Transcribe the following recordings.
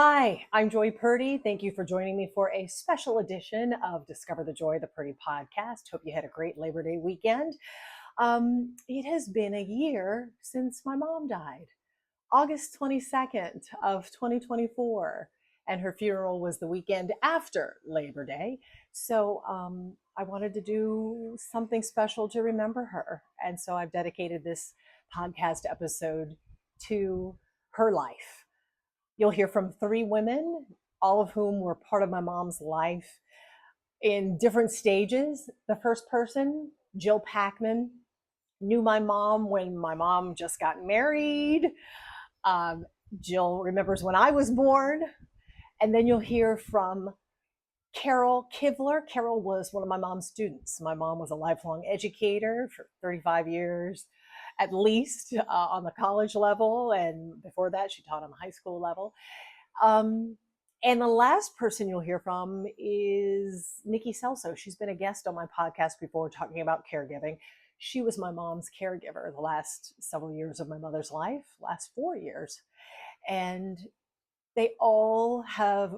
Hi, I'm Joy Purdy. Thank you for joining me for a special edition of Discover the Joy, the Purdy podcast. Hope you had a great Labor Day weekend. It has been a year since my mom died, August 22nd of 2024, and her funeral was the weekend after Labor Day. So I wanted to do something special to remember her. And so I've dedicated this podcast episode to her life. You'll hear from three women, all of whom were part of my mom's life in different stages. The first person, Jill PAKMAN, knew my mom when my mom just got married. Jill remembers when I was born. And then you'll hear from KIVLER. Carol was one of my mom's students. My mom was a lifelong educator for 35 years, at least on the college level. And before that, she taught on the high school level. And the last person you'll hear from is NIKKI CELSO. She's been a guest on my podcast before talking about caregiving. She was my mom's caregiver the last several years of my mother's life, last 4 years. And they all have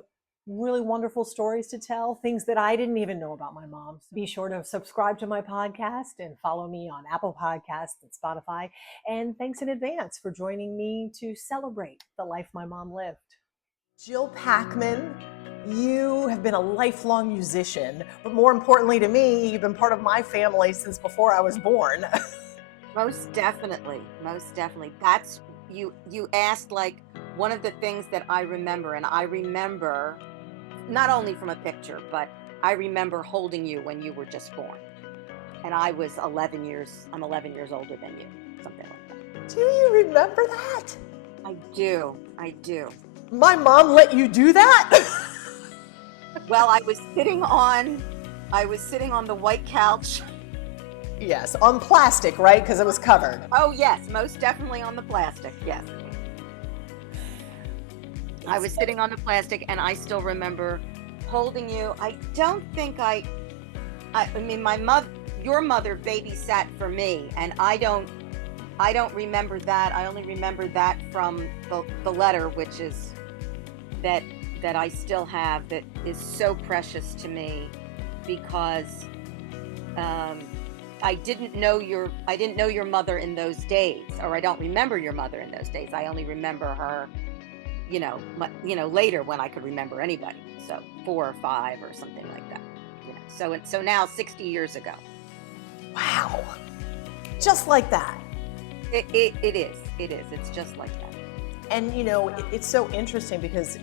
really wonderful stories to tell, things that I didn't even know about my mom. Be sure to subscribe to my podcast and follow me on Apple Podcasts and Spotify. And thanks in advance for joining me to celebrate the life my mom lived. Jill PAKMAN, you have been a lifelong musician, but more importantly to me, you've been part of my family since before I was born. Most definitely. That's you asked like one of the things that I remember, and I remember not only from a picture, but I remember holding you when you were just born. And I'm 11 years older than you, something like that. Do you remember that? I do. My mom let you do that? Well, I was sitting on the white couch. Yes, on plastic, right? Because it was covered. Oh yes, most definitely on the plastic, yes. I was sitting on the plastic and I still remember holding you. I don't think I mean your mother babysat for me, and I don't remember that. I only remember that from the letter, which is that I still have, that is so precious to me, because I didn't know your mother in those days, or I don't remember your mother in those days. I only remember her, later, when I could remember anybody. So 4 or 5 or something like that. So now 60 years ago. Wow. Just like that. It is. It's just like that. And it's so interesting because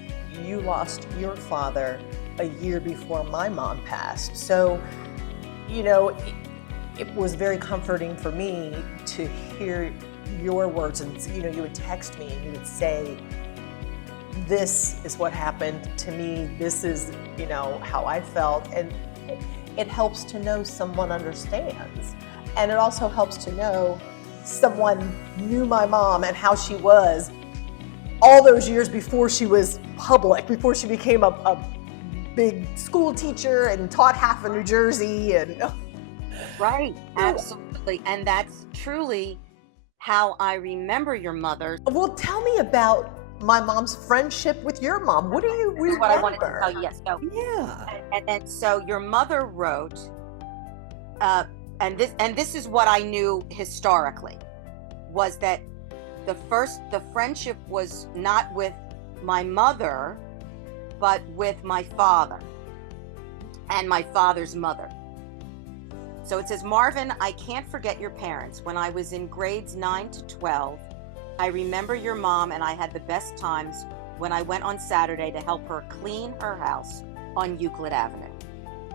you lost your father a year before my mom passed. So, it was very comforting for me to hear your words, and you would text me and you would say, this is what happened to me. This is, how I felt. And it helps to know someone understands. And it also helps to know someone knew my mom and how she was all those years before she was public, before she became a big school teacher and taught half of New Jersey. And right, absolutely. And that's truly how I remember your mother. Well, tell me about my mom's friendship with your mom. What do you remember? That's what I wanted to tell you. Yes. So, yeah. And so your mother wrote, and this is what I knew historically, was that the friendship was not with my mother, but with my father and my father's mother. So it says, Marvin, I can't forget your parents. When I was in grades 9 to 12, I remember your mom and I had the best times when I went on Saturday to help her clean her house on Euclid Avenue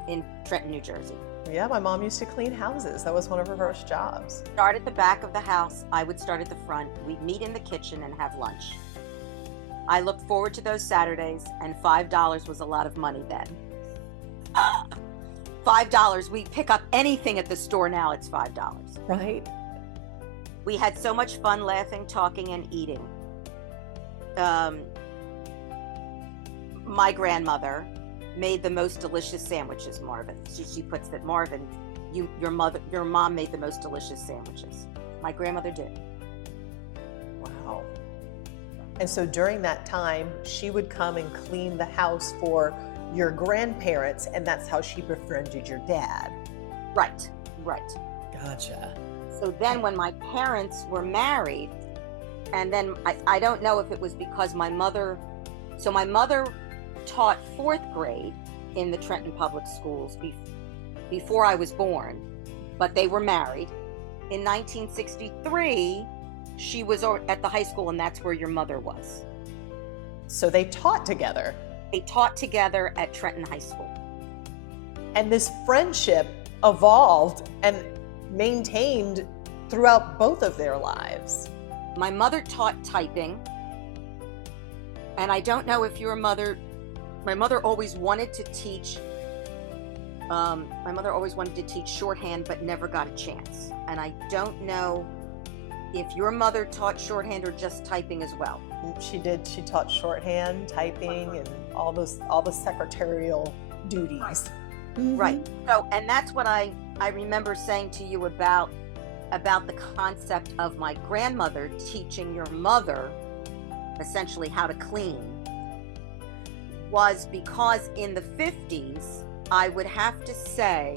in Trenton, New Jersey. Yeah, my mom used to clean houses. That was one of her first jobs. Start at the back of the house. I would start at the front. We'd meet in the kitchen and have lunch. I looked forward to those Saturdays, and $5 was a lot of money then. $5. We pick up anything at the store now, it's $5. Right. We had so much fun laughing, talking, and eating. My grandmother made the most delicious sandwiches, Marvin. She puts that, Marvin, your mom made the most delicious sandwiches. My grandmother did. Wow. And so during that time, she would come and clean the house for your grandparents, and that's how she befriended your dad. Right, right. Gotcha. So then when my parents were married, and then I don't know if it was because my mother taught fourth grade in the Trenton Public Schools before I was born, but they were married. In 1963, she was at the high school, and that's where your mother was. So they taught together. They taught together at Trenton High School. And this friendship evolved and maintained throughout both of their lives. My mother taught typing, and I don't know if your mother, my mother always wanted to teach shorthand, but never got a chance. And I don't know if your mother taught shorthand or just typing as well. She did. She taught shorthand, typing, and all the secretarial duties. Right. So, and that's what I remember saying to you about the concept of my grandmother teaching your mother essentially how to clean, was because in the 50s, I would have to say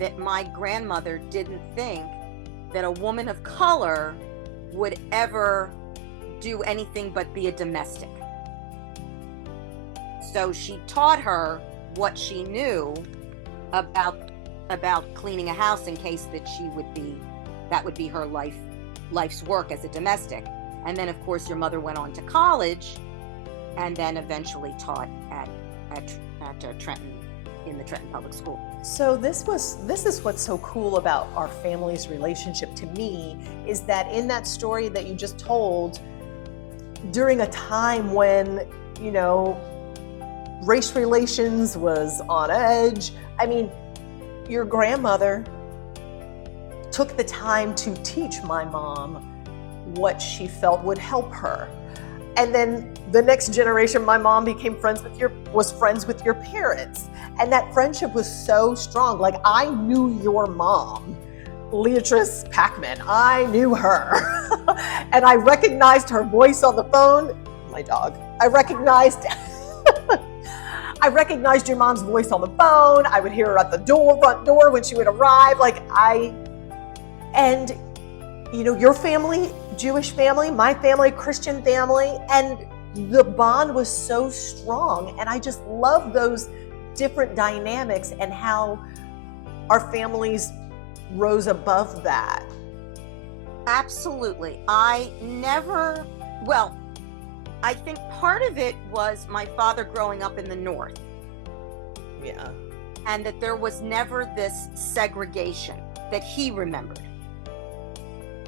that my grandmother didn't think that a woman of color would ever do anything but be a domestic. So she taught her what she knew about cleaning a house in case that that would be her life's work as a domestic. And then of course your mother went on to college and then eventually taught at Trenton, in the Trenton Public School. So this is what's so cool about our family's relationship to me, is that in that story that you just told, during a time when, race relations was on edge, I mean, your grandmother took the time to teach my mom what she felt would help her. And then the next generation, my mom became friends with your parents. And that friendship was so strong. Like, I knew your mom, Leatrice PAKMAN. I knew her. And I recognized her voice on the phone. My dog. I recognized your mom's voice on the phone. I would hear her at the front door when she would arrive. And your family, Jewish family, my family, Christian family, and the bond was so strong. And I just love those different dynamics and how our families rose above that. Absolutely. I think part of it was my father growing up in the North. Yeah. And that there was never this segregation that he remembered.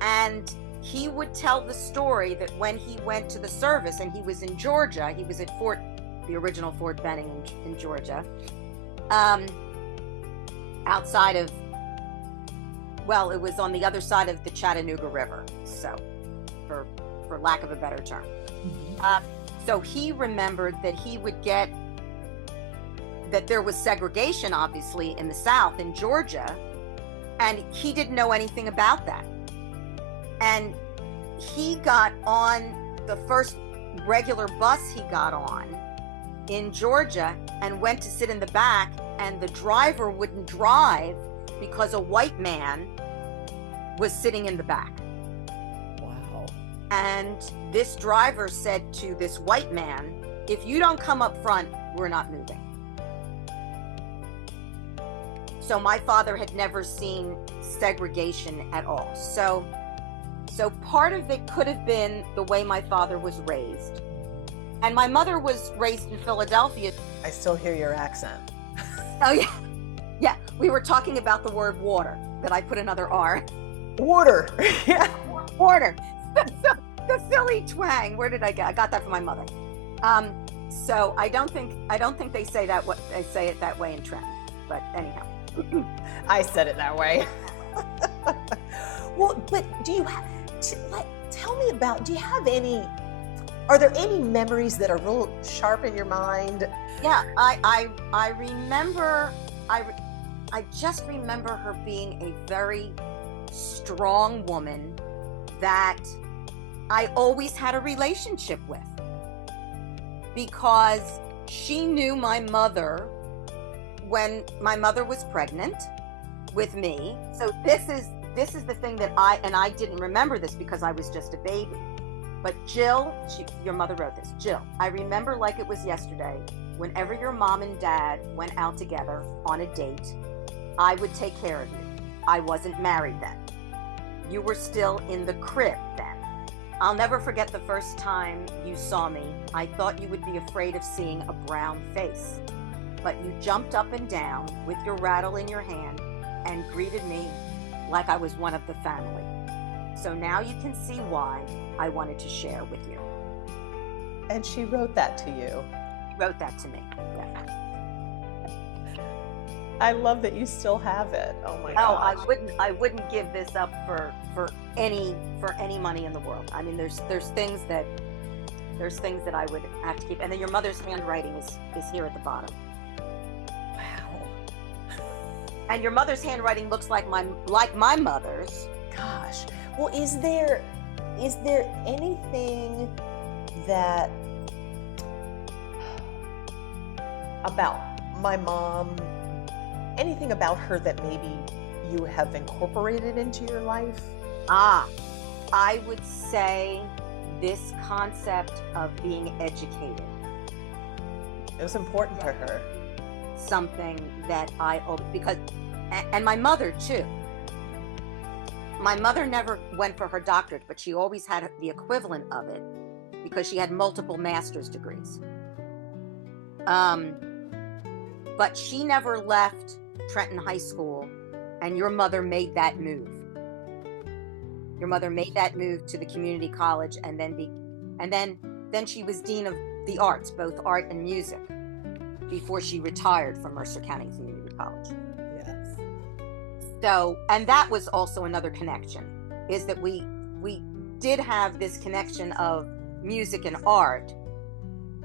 And he would tell the story that when he went to the service, and he was in Georgia, he was at the original Fort Benning in Georgia, outside of, it was on the other side of the Chattanooga River, so for lack of a better term. So he remembered that he would get, that there was segregation, obviously, in the South, in Georgia, and he didn't know anything about that. And he got on the first regular bus he got on in Georgia and went to sit in the back, and the driver wouldn't drive because a white man was sitting in the back. Wow. And this driver said to this white man, "If you don't come up front, we're not moving." So my father had never seen segregation at all. So part of it could have been the way my father was raised. And my mother was raised in Philadelphia. I still hear your accent. Oh, yeah. Yeah, we were talking about the word water, that I put another R. Water. Yeah. Water. The Philly twang. Where did I get? I got that from my mother. So I don't think they say that. They say it that way in Trenton. But anyhow. I said it that way. Well, but do you have, tell me about, are there any memories that are real sharp in your mind? Yeah, I remember, I just remember her being a very strong woman that I always had a relationship with. because she knew my mother when my mother was pregnant with me. So this is the thing that I didn't remember this because I was just a baby. But Jill, your mother wrote this. Jill, I remember like it was yesterday, whenever your mom and dad went out together on a date, I would take care of you. I wasn't married then. You were still in the crib then. I'll never forget the first time you saw me. I thought you would be afraid of seeing a brown face, but you jumped up and down with your rattle in your hand and greeted me like I was one of the family. So now you can see why I wanted to share with you. And she wrote that to you. She wrote that to me. Yeah. I love that you still have it. Oh my Oh, gosh. I wouldn't give this up for any money in the world. I mean, there's things that I would have to keep. And then your mother's handwriting is here at the bottom. Wow. And your mother's handwriting looks like my mother's. Gosh. Well, is there anything that about my mom, anything about her that maybe you have incorporated into your life? I would say this concept of being educated. It was important to her. Something that because, and my mother too. My mother never went for her doctorate, but she always had the equivalent of it because she had multiple master's degrees. But she never left Trenton High School, and your mother made that move. Your mother made that move to the community college, and then she was dean of the arts, both art and music, before she retired from Mercer County Community College. Yes. So, and that was also another connection, is that we did have this connection of music and art,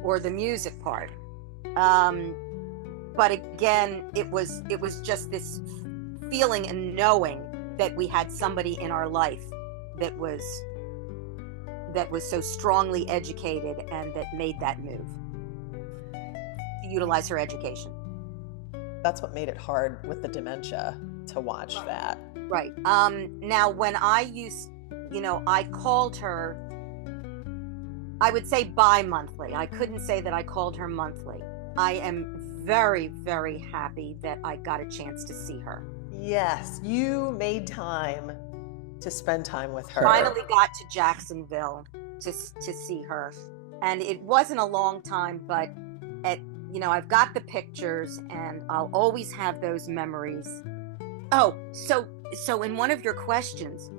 or the music part. But again, it was just this feeling and knowing that we had somebody in our life that was so strongly educated and that made that move to utilize her education. That's what made it hard with the dementia to watch that. Right. Now, when I called her, I would say bi-monthly. I couldn't say that I called her monthly. I am very, very happy that I got a chance to see her. Yes, you made time to spend time with her. Finally got to Jacksonville to see her. And it wasn't a long time, but I've got the pictures and I'll always have those memories. Oh, so in one of your questions,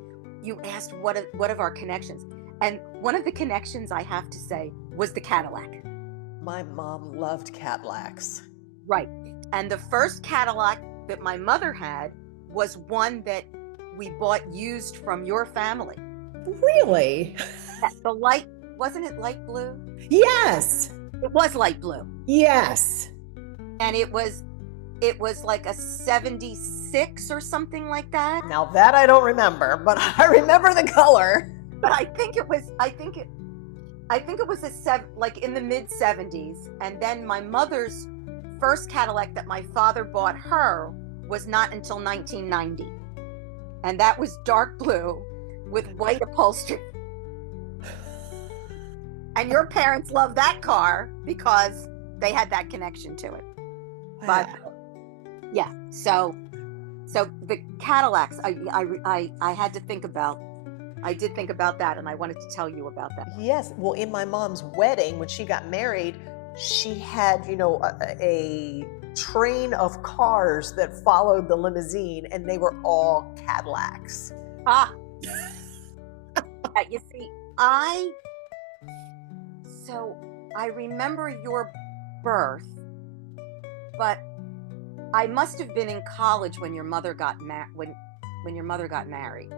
you asked what of our connections. And one of the connections, I have to say, was the Cadillac. My mom loved Cadillacs. Right. And the first Cadillac that my mother had was one that we bought used from your family. Really? The light, wasn't it light blue? Yes. It was light blue. Yes. And it was like a 76 or something like that. Now that I don't remember, but I remember the color. But I think it was like in the mid 70s. And then my mother's first Cadillac that my father bought her was not until 1990. And that was dark blue with white upholstery. And your parents loved that car because they had that connection to it. But yeah, so the Cadillacs, I had to think about. I did think about that, and I wanted to tell you about that. Yes. Well, in my mom's wedding, when she got married, she had, a train of cars that followed the limousine, and they were all Cadillacs. You see, I remember your birth, but I must have been in college when your mother got when your mother got married.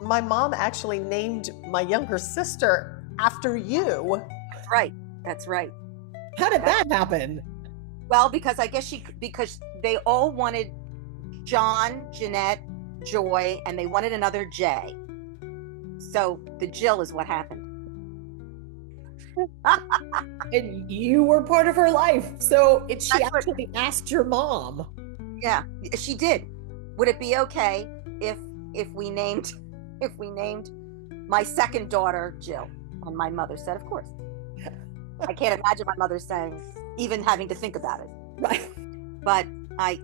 My mom actually named my younger sister after you. That's right. How did that happen? Well, because I guess because they all wanted John, Jeanette, Joy, and they wanted another J. So the Jill is what happened. And you were part of her life. So she That's what, actually asked your mom. yeah, she did. Would it be okay if we named if we named my second daughter Jill? And my mother said, of course. I can't imagine my mother saying, even having to think about it. Right. But I,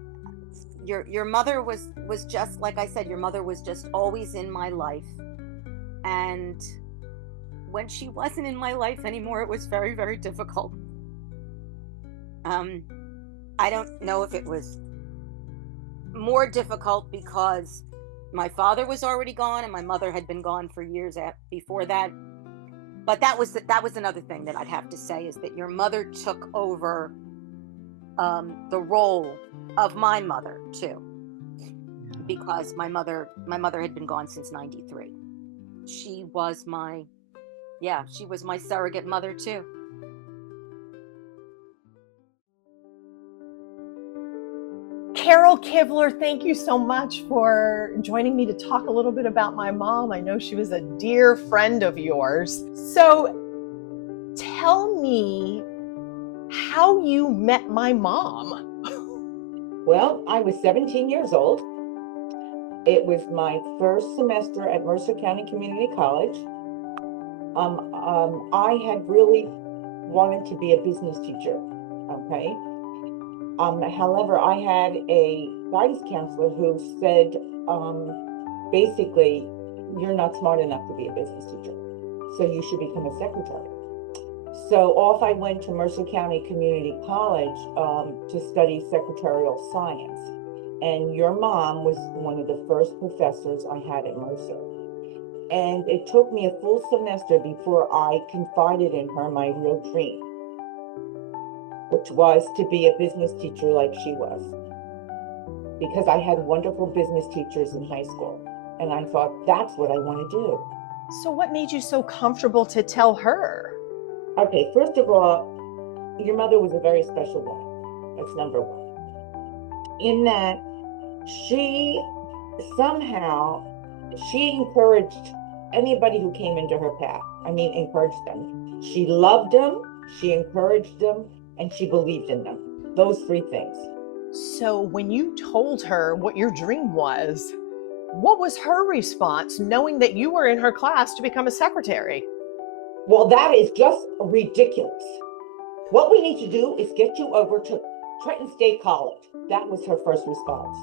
your mother was just like I said. Your mother was just always in my life, and when she wasn't in my life anymore, it was very, very difficult. Um, I don't know if it was more difficult because my father was already gone and my mother had been gone for years before that. But that was another thing that I'd have to say, is that your mother took over the role of my mother too, because my mother had been gone since '93. She was my surrogate mother too. Carol Kivler, thank you so much for joining me to talk a little bit about my mom. I know she was a dear friend of yours. So tell me how you met my mom. Well, I was 17 years old. It was my first semester at Mercer County Community College. I had really wanted to be a business teacher, okay? However, I had a guidance counselor who said, basically, you're not smart enough to be a business teacher, so you should become a secretary. So off I went to Mercer County Community College to study secretarial science. And your mom was one of the first professors I had at Mercer. And it took me a full semester before I confided in her my real dream, which was to be a business teacher like she was. Because I had wonderful business teachers in high school. And I thought, that's what I want to do. So what made you so comfortable to tell her? Okay, first of all, your mother was a very special woman. That's number one. In that she encouraged anybody who came into her path. I mean, encouraged them. She loved them, she encouraged them, and she believed in them. Those three things. So when you told her what your dream was, what was her response, knowing that you were in her class to become a secretary? Well, that is just ridiculous. What we need to do is get you over to Trenton State College. That was her first response.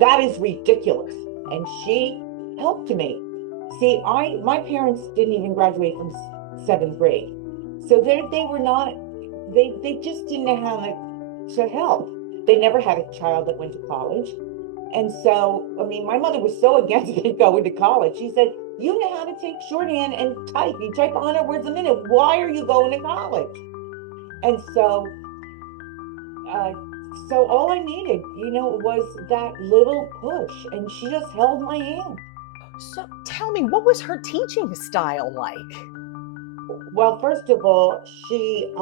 That is ridiculous. And she helped me. See, my parents didn't even graduate from 7th grade. So they were not, they just didn't know how to help. They never had a child that went to college. And so, I mean, my mother was so against me going to college. She said, you know how to take shorthand and type. You type 100 words a minute. Why are you going to college? And so all I needed, was that little push. And she just held my hand. So tell me, what was her teaching style like? Well, first of all, she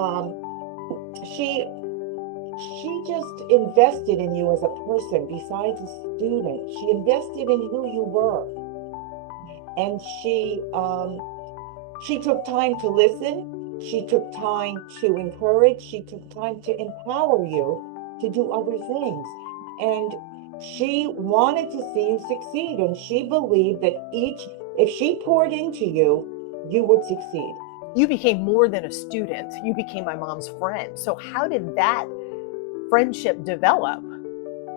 just invested in you as a person besides a student. She invested in who you were. And she took time to listen. She took time to encourage. She took time to empower you to do other things. And she wanted to see you succeed. And she believed that if she poured into you, you would succeed. You became more than a student. You became my mom's friend. So how did that friendship develop?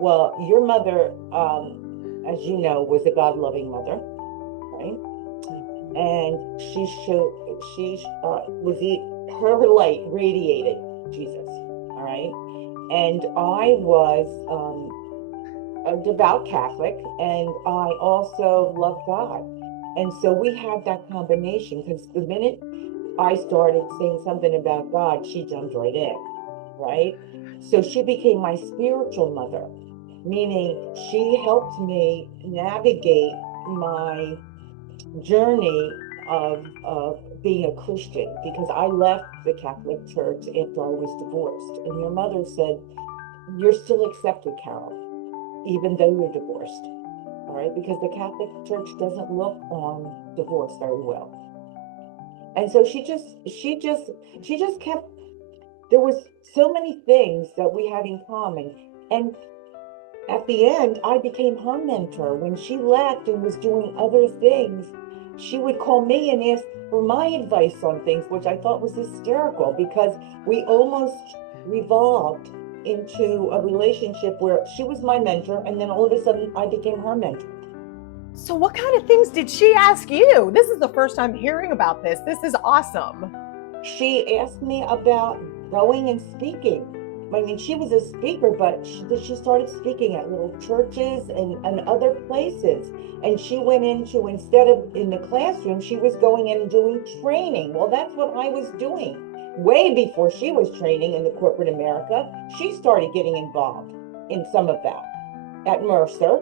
Well, your mother, as you know, was a God-loving mother, right? And her light radiated Jesus, all right? And I was a devout Catholic, and I also loved God. And so we had that combination, because the minute I started saying something about God, she jumped right in, right? So she became my spiritual mother, meaning she helped me navigate my journey of being a Christian, because I left the Catholic Church after I was divorced. And your mother said, you're still accepted, Carol, even though you're divorced, all right? Because the Catholic Church doesn't look on divorce very well. And so she just kept, there was so many things that we had in common. And at the end, I became her mentor. When she left and was doing other things, she would call me and ask for my advice on things, which I thought was hysterical because we almost revolved into a relationship where she was my mentor, and then all of a sudden I became her mentor. So what kind of things did she ask you? This is the first time hearing about this. This is awesome. She asked me about going and speaking. I mean, she was a speaker, but she started speaking at little churches and other places. And she went into, instead of in the classroom, she was going in and doing training. Well, that's what I was doing. Way before she was training in the corporate America, she started getting involved in some of that at Mercer.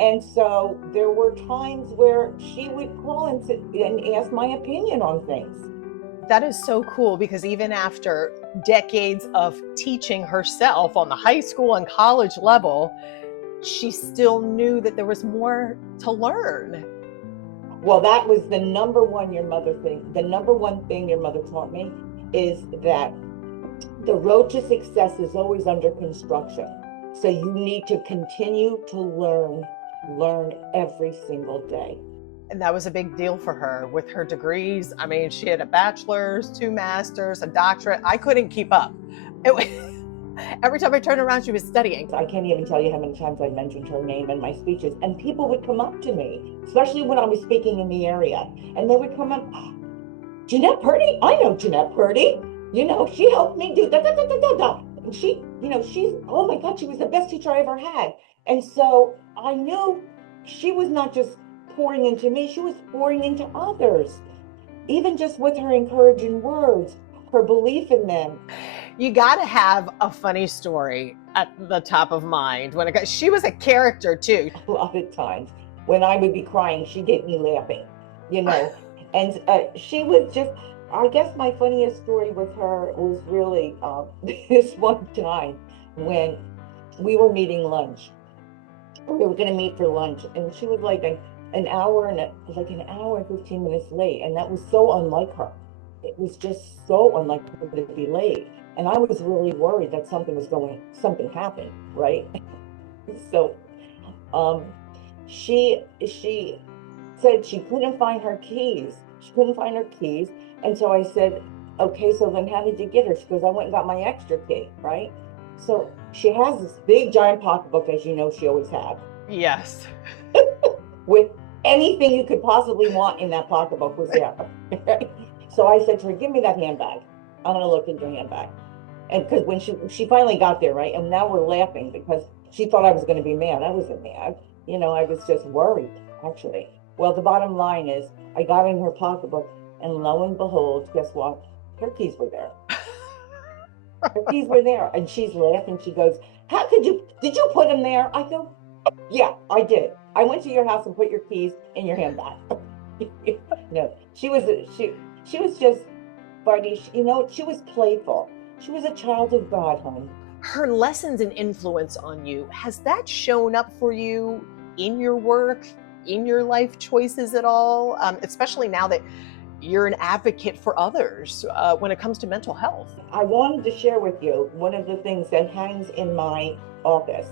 And so there were times where she would call and ask my opinion on things. That is so cool, because even after decades of teaching herself on the high school and college level, she still knew that there was more to learn. Well, that was the number one the number one thing your mother taught me is that the road to success is always under construction. So you need to continue to learn every single day. And that was a big deal for her with her degrees. I mean, she had a bachelor's, 2 masters, a doctorate. I couldn't keep up. Every time I turned around, she was studying. I can't even tell you how many times I mentioned her name in my speeches, and people would come up to me, especially when I was speaking in the area, and they would come up, Jeanette Purdy? I know Jeanette Purdy. You know, she helped me do da da da da da da. And she, you know, she's, oh my God, she was the best teacher I ever had. And so I knew she was not just pouring into me, she was pouring into others. Even just with her encouraging words, her belief in them. You got to have a funny story at the top of mind. She was a character too. A lot of times when I would be crying, she'd get me laughing, you know. And she was just, I guess my funniest story with her was really this one time when we were meeting lunch. We were going to meet for lunch, and she was like an hour and 15 minutes late, and that was so unlike her. It was just so unlike her to be late, and I was really worried that something happened, right? So she said she couldn't find her keys. And so I said, okay, so then how did you get her? She goes, I went and got my extra key, right? So she has this big giant pocketbook, as you know she always had. Yes. With anything you could possibly want in that pocketbook was there. So I said to her, give me that handbag. I'm gonna look in your handbag. And because when she finally got there, right? And now we're laughing because she thought I was gonna be mad. I wasn't mad. You know, I was just worried, actually. Well, the bottom line is I got in her pocketbook, and lo and behold, guess what? Her keys were there. Her keys were there. And she's laughing. She goes, did you put them there? I go, yeah, I did. I went to your house and put your keys in your handbag. No, she was just, Barney, you know, she was playful. She was a child of God, hon. Her lessons and influence on you, has that shown up for you in your work, in your life choices at all? Especially now that you're an advocate for others when it comes to mental health. I wanted to share with you one of the things that hangs in my office,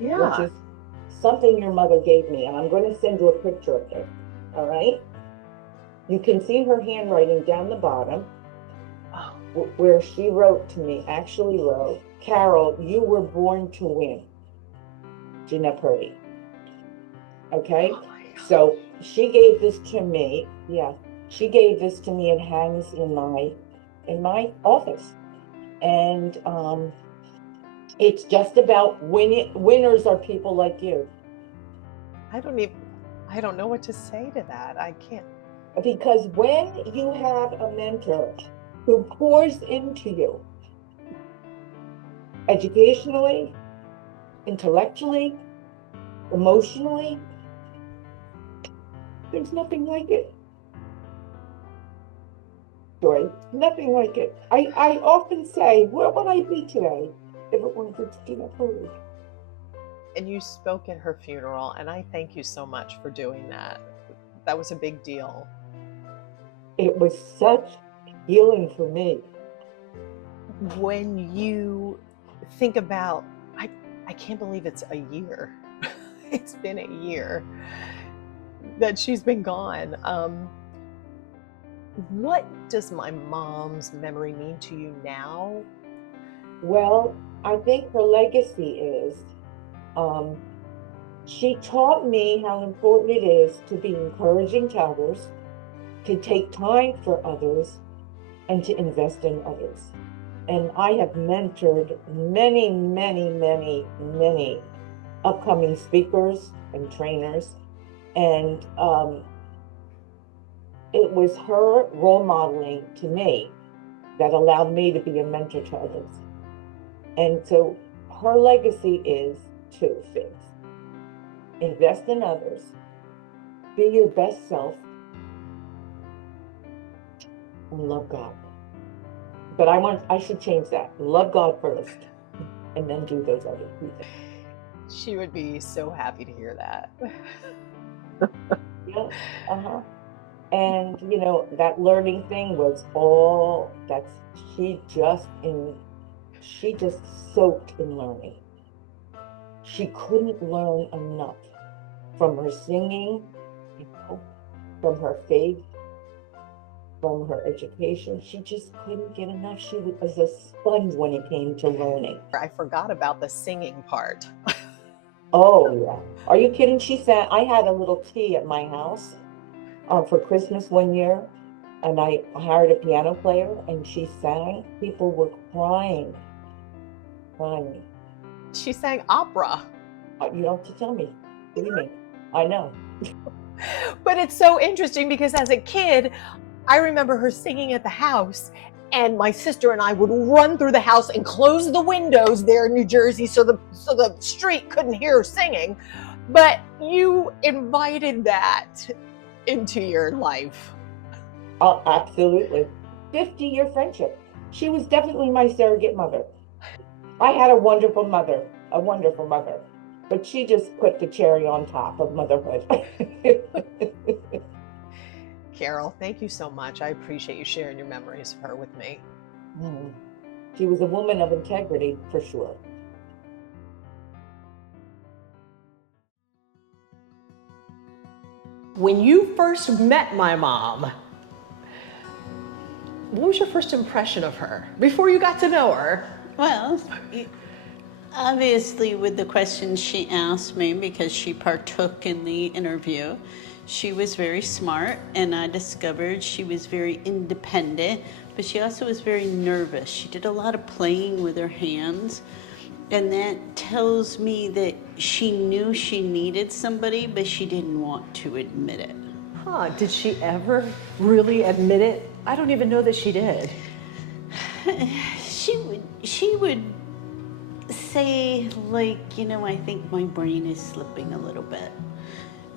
which is something your mother gave me, and I'm going to send you a picture of it. All right? You can see her handwriting down the bottom, where she wrote to me, actually wrote, Carol, you were born to win. Jeanette Purdy. Okay? So she gave this to me. Yeah. She gave this to me. It hangs in my office. And it's just about winners are people like you. I don't know what to say to that. I can't. Because when you have a mentor who pours into you, educationally, intellectually, emotionally, there's nothing like it. Joy, nothing like it. I often say, where would I be today if it weren't for Jeanette Purdy? And you spoke at her funeral, and I thank you so much for doing that. That was a big deal. it was such healing for me. When you think about, I can't believe it's a year. It's been a year that she's been gone. What does my mom's memory mean to you now? Well, I think her legacy is she taught me how important it is to be encouraging to others, to take time for others, and to invest in others. And I have mentored many, many, many, many upcoming speakers and trainers. And it was her role modeling to me that allowed me to be a mentor to others. And so her legacy is two things: invest in others, be your best self, and love God. But I should change that. Love God first, and then do those other two things. She would be so happy to hear that. Yeah. And you know, that learning thing was all that's she just soaked in learning. She couldn't learn enough from her singing, you know, from her faith, from her education. She just couldn't get enough. She was a sponge when it came to learning. I forgot about the singing part. Oh yeah. Are you kidding? She sang. I had a little tea at my house for Christmas one year, and I hired a piano player, and she sang. People were crying. She sang opera. You don't have to tell me. What do you mean? I know. But it's so interesting because as a kid, I remember her singing at the house, and my sister and I would run through the house and close the windows there in New Jersey so the street couldn't hear her singing. But you invited that into your life. Oh, absolutely. 50-year friendship. She was definitely my surrogate mother. I had a wonderful mother, but she just put the cherry on top of motherhood. Carol, thank you so much. I appreciate you sharing your memories of her with me. She was a woman of integrity, for sure. When you first met my mom, what was your first impression of her before you got to know her? Well, obviously with the questions she asked me, because she partook in the interview, she was very smart, and I discovered she was very independent, but she also was very nervous. She did a lot of playing with her hands, and that tells me that she knew she needed somebody, but she didn't want to admit it. Huh, did she ever really admit it? I don't even know that she did. She would say, like, you know, I think my brain is slipping a little bit.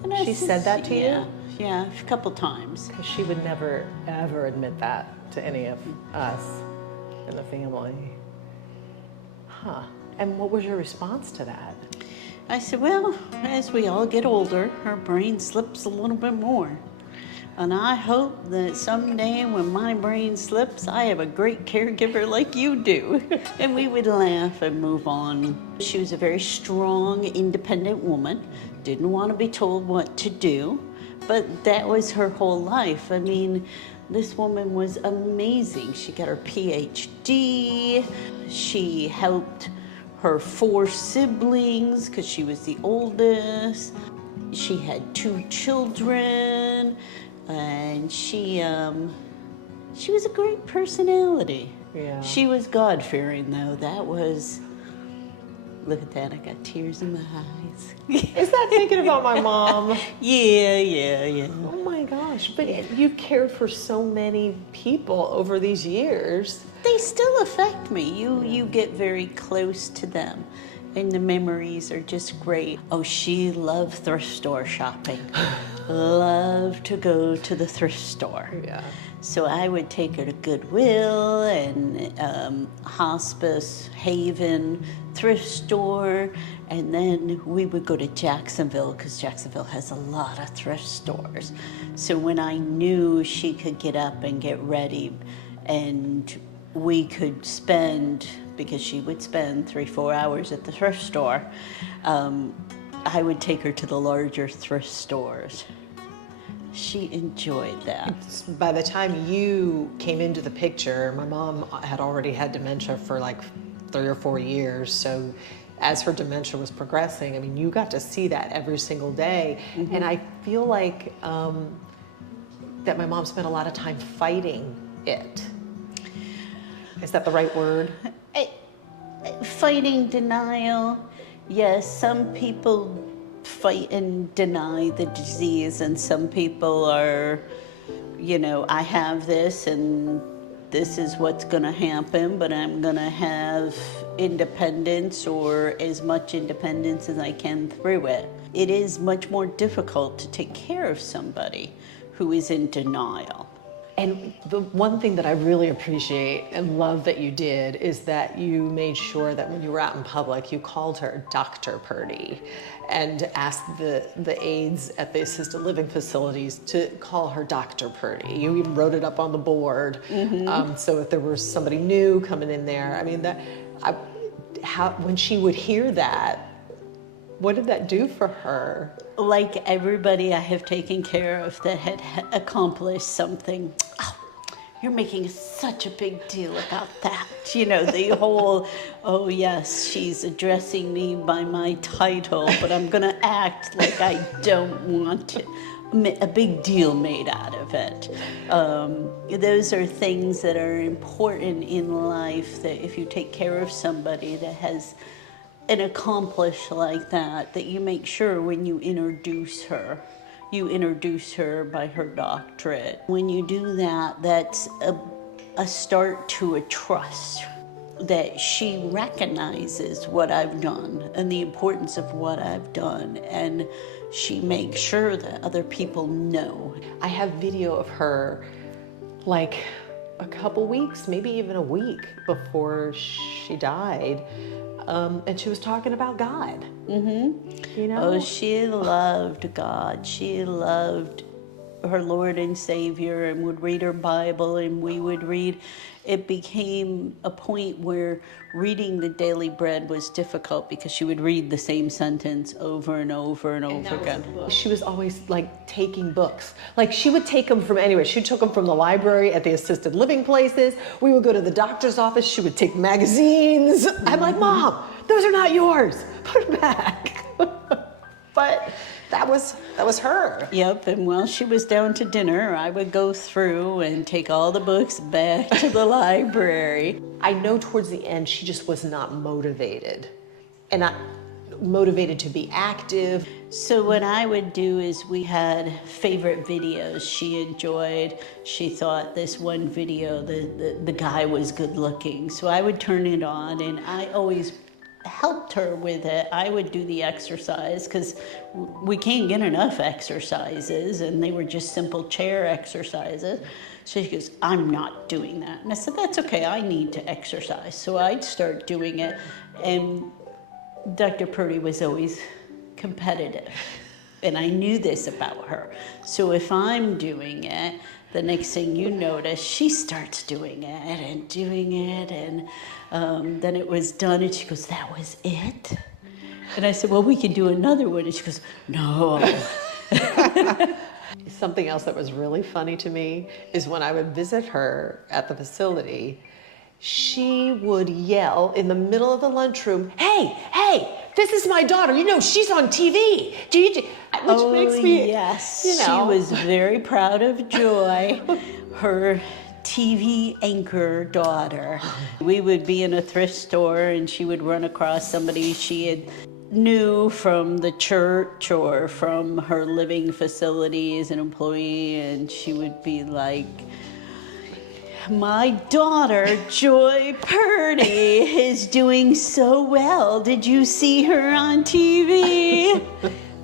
And She said that to you? Yeah, a couple times. Because she would never, ever admit that to any of us in the family. Huh. And what was your response to that? I said, well, as we all get older, our brain slips a little bit more. And I hope that someday when my brain slips, I have a great caregiver like you do. And we would laugh and move on. She was a very strong, independent woman, didn't want to be told what to do, but that was her whole life. I mean, this woman was amazing. She got her PhD, she helped her 4 siblings because she was the oldest. She had 2 children. And she was a great personality. Yeah. She was God-fearing, though. That was, look at that, I got tears in my eyes. Is that thinking about my mom? Yeah. Oh my gosh, but you cared for so many people over these years. They still affect me. You get very close to them, and the memories are just great. Oh, she loved thrift store shopping. Loved to go to the thrift store. Yeah. So I would take her to Goodwill and Hospice, Haven, thrift store, and then we would go to Jacksonville because Jacksonville has a lot of thrift stores. So when I knew she could get up and get ready and we could spend, because she would spend 3-4 hours at the thrift store, I would take her to the larger thrift stores. She enjoyed that. By the time you came into the picture, my mom had already had dementia for like 3 or 4 years. So as her dementia was progressing, I mean, you got to see that every single day. Mm-hmm. And I feel like that my mom spent a lot of time fighting it. Is that the right word? Fighting denial, yes, some people fight and deny the disease, and some people are, you know, I have this and this is what's gonna happen, but I'm gonna have independence, or as much independence as I can through it. It is much more difficult to take care of somebody who is in denial. And the one thing that I really appreciate and love that you did is that you made sure that when you were out in public, you called her Dr. Purdy and asked the aides at the assisted living facilities to call her Dr. Purdy. You even wrote it up on the board. Mm-hmm. So if there was somebody new coming in there, I mean, when she would hear that, what did that do for her? Like everybody I have taken care of that had accomplished something, oh, you're making such a big deal about that. You know, the whole, oh yes, she's addressing me by my title, but I'm gonna act like I don't want a big deal made out of it. Those are things that are important in life, that if you take care of somebody that has an accomplish like that, that you make sure when you introduce her by her doctorate. When you do that, that's a start to a trust, that she recognizes what I've done and the importance of what I've done, and she makes sure that other people know. I have video of her like a couple weeks, maybe even a week before she died. And she was talking about God. Mm-hmm. You know? Oh, she loved God. She loved her Lord and Savior, and would read her Bible, and we would read. It became a point where reading the daily bread was difficult because she would read the same sentence over and over and over again. She was always like taking books. Like she would take them from anywhere. She took them from the library at the assisted living places. We would go to the doctor's office. She would take magazines. I'm like, Mom, those are not yours. Put them back. But that was her. Yep, and while she was down to dinner, I would go through and take all the books back to the library. I know towards the end she just was not motivated, and not motivated to be active. So what I would do is, we had favorite videos she enjoyed. She thought this one video, the guy was good looking. So I would turn it on, and I always helped her with it. I would do the exercise because we can't get enough exercises, and they were just simple chair exercises. So she goes, I'm not doing that. And I said, that's okay, I need to exercise. So I'd start doing it, and Dr. Purdy was always competitive, and I knew this about her. So if I'm doing it, the next thing you notice, she starts doing it, and then it was done, and she goes, that was it? And I said, well, we can do another one. And she goes, no. Something else that was really funny to me is when I would visit her at the facility, she would yell in the middle of the lunchroom, hey, this is my daughter. You know, she's on TV. Which makes me, yes. You know. She was very proud of Joy, her TV anchor daughter. We would be in a thrift store, and she would run across somebody she had knew from the church or from her living facility as an employee, and she would be like, my daughter, Joy Purdy, is doing so well. Did you see her on TV?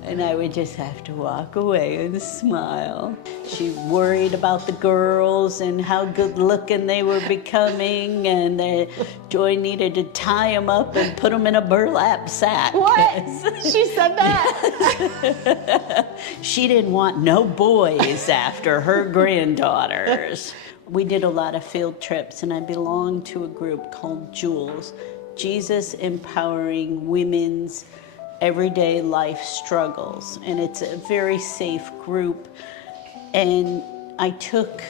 And I would just have to walk away and smile. She worried about the girls and how good looking they were becoming, and Joy needed to tie them up and put them in a burlap sack. What? She said that? She didn't want no boys after her granddaughters. We did a lot of field trips, and I belonged to a group called Jules, Jesus Empowering Women's Everyday Life Struggles. And it's a very safe group. And I took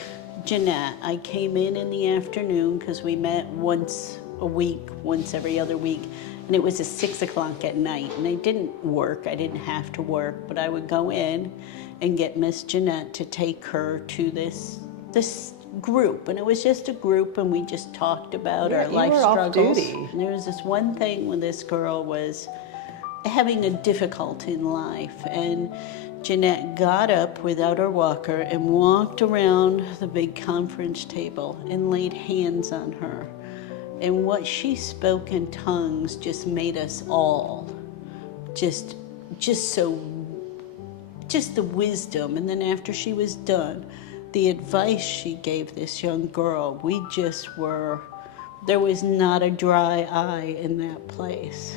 Jeanette. I came in the afternoon because we met once a week, once every other week. And it was at 6 o'clock at night. And I didn't work. I didn't have to work. But I would go in and get Miss Jeanette to take her to this group. And it was just a group, and we just talked about our life struggles. And there was this one thing when this girl was having a difficulty in life, and Jeanette got up without her walker and walked around the big conference table and laid hands on her. And what she spoke in tongues just made us all just the wisdom. And then after she was done, the advice she gave this young girl, there was not a dry eye in that place.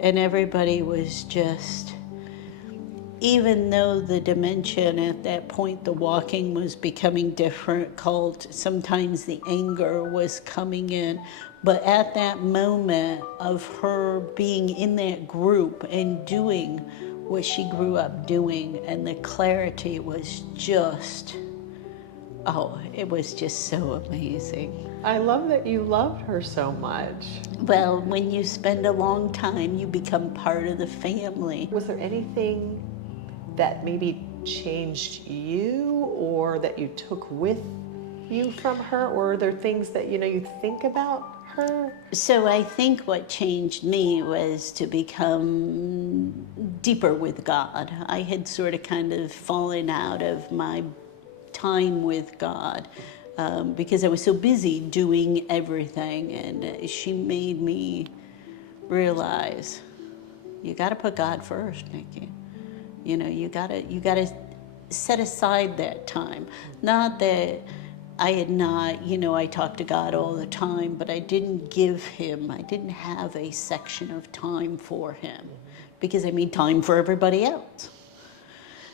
And everybody was just, even though the dementia, and at that point the walking was becoming difficult, sometimes the anger was coming in, but at that moment of her being in that group and doing what she grew up doing, and the clarity was just, it was just so amazing. I love that you loved her so much. Well, when you spend a long time, you become part of the family. Was there anything that maybe changed you, or that you took with you from her, or are there things that you think about her? So I think what changed me was to become deeper with God. I had sort of kind of fallen out of my time with God because I was so busy doing everything, and she made me realize you got to put God first, Nikki. You gotta set aside that time. Not that I had not, I talked to God all the time, but I didn't have a section of time for him because I made time for everybody else.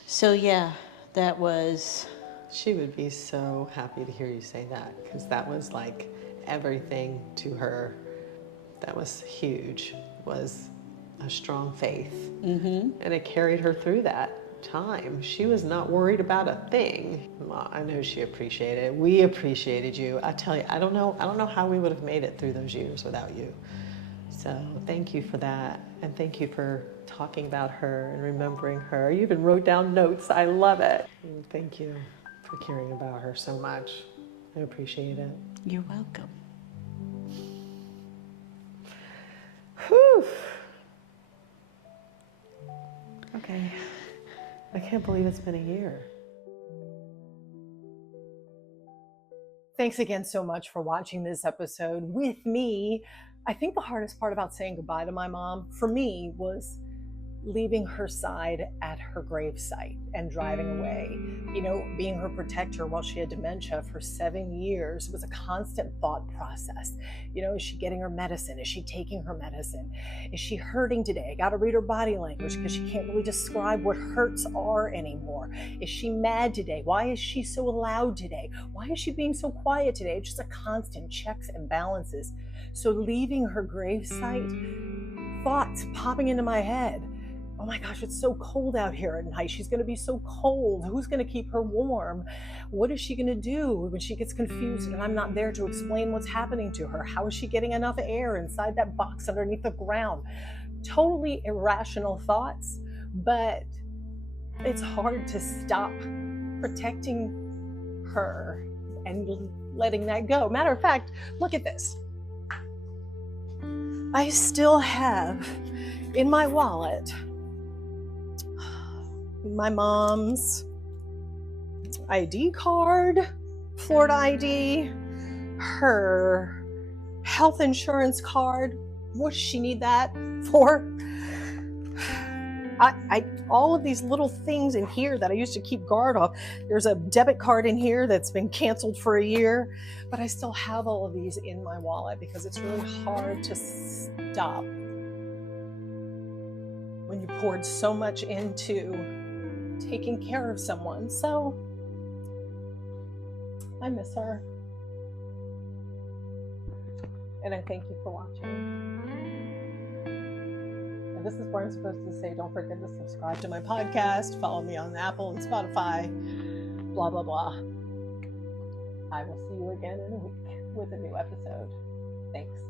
So yeah, that was... She would be so happy to hear you say that, because that was like everything to her. That was huge, was a strong faith. Mm-hmm. And it carried her through that time. She was not worried about a thing. I know she appreciated it. We appreciated you. I tell you, I don't know how we would have made it through those years without you. So thank you for that. And thank you for talking about her and remembering her. You even wrote down notes. I love it. And thank you for caring about her so much. I appreciate it. You're welcome. Whew. Okay. I can't believe it's been a year. Thanks again so much for watching this episode with me. I think the hardest part about saying goodbye to my mom, for me, was leaving her side at her gravesite and driving away. Being her protector while she had dementia for 7 years was a constant thought process. Is she getting her medicine? Is she taking her medicine? Is she hurting today? I got to read her body language because she can't really describe what hurts are anymore. Is she mad today? Why is she so loud today? Why is she being so quiet today? It's just a constant checks and balances. So leaving her gravesite, thoughts popping into my head. Oh my gosh, it's so cold out here at night. She's going to be so cold. Who's going to keep her warm? What is she going to do when she gets confused and I'm not there to explain what's happening to her? How is she getting enough air inside that box underneath the ground? Totally irrational thoughts, but it's hard to stop protecting her and letting that go. Matter of fact, look at this. I still have in my wallet my mom's ID card, Florida ID, her health insurance card. What does she need that for? I all of these little things in here that I used to keep guard of. There's a debit card in here that's been canceled for a year, but I still have all of these in my wallet because it's really hard to stop when you poured so much into taking care of someone. So I miss her. And I thank you for watching. And this is where I'm supposed to say, don't forget to subscribe to my podcast, follow me on Apple and Spotify, blah, blah, blah. I will see you again in a week with a new episode. Thanks.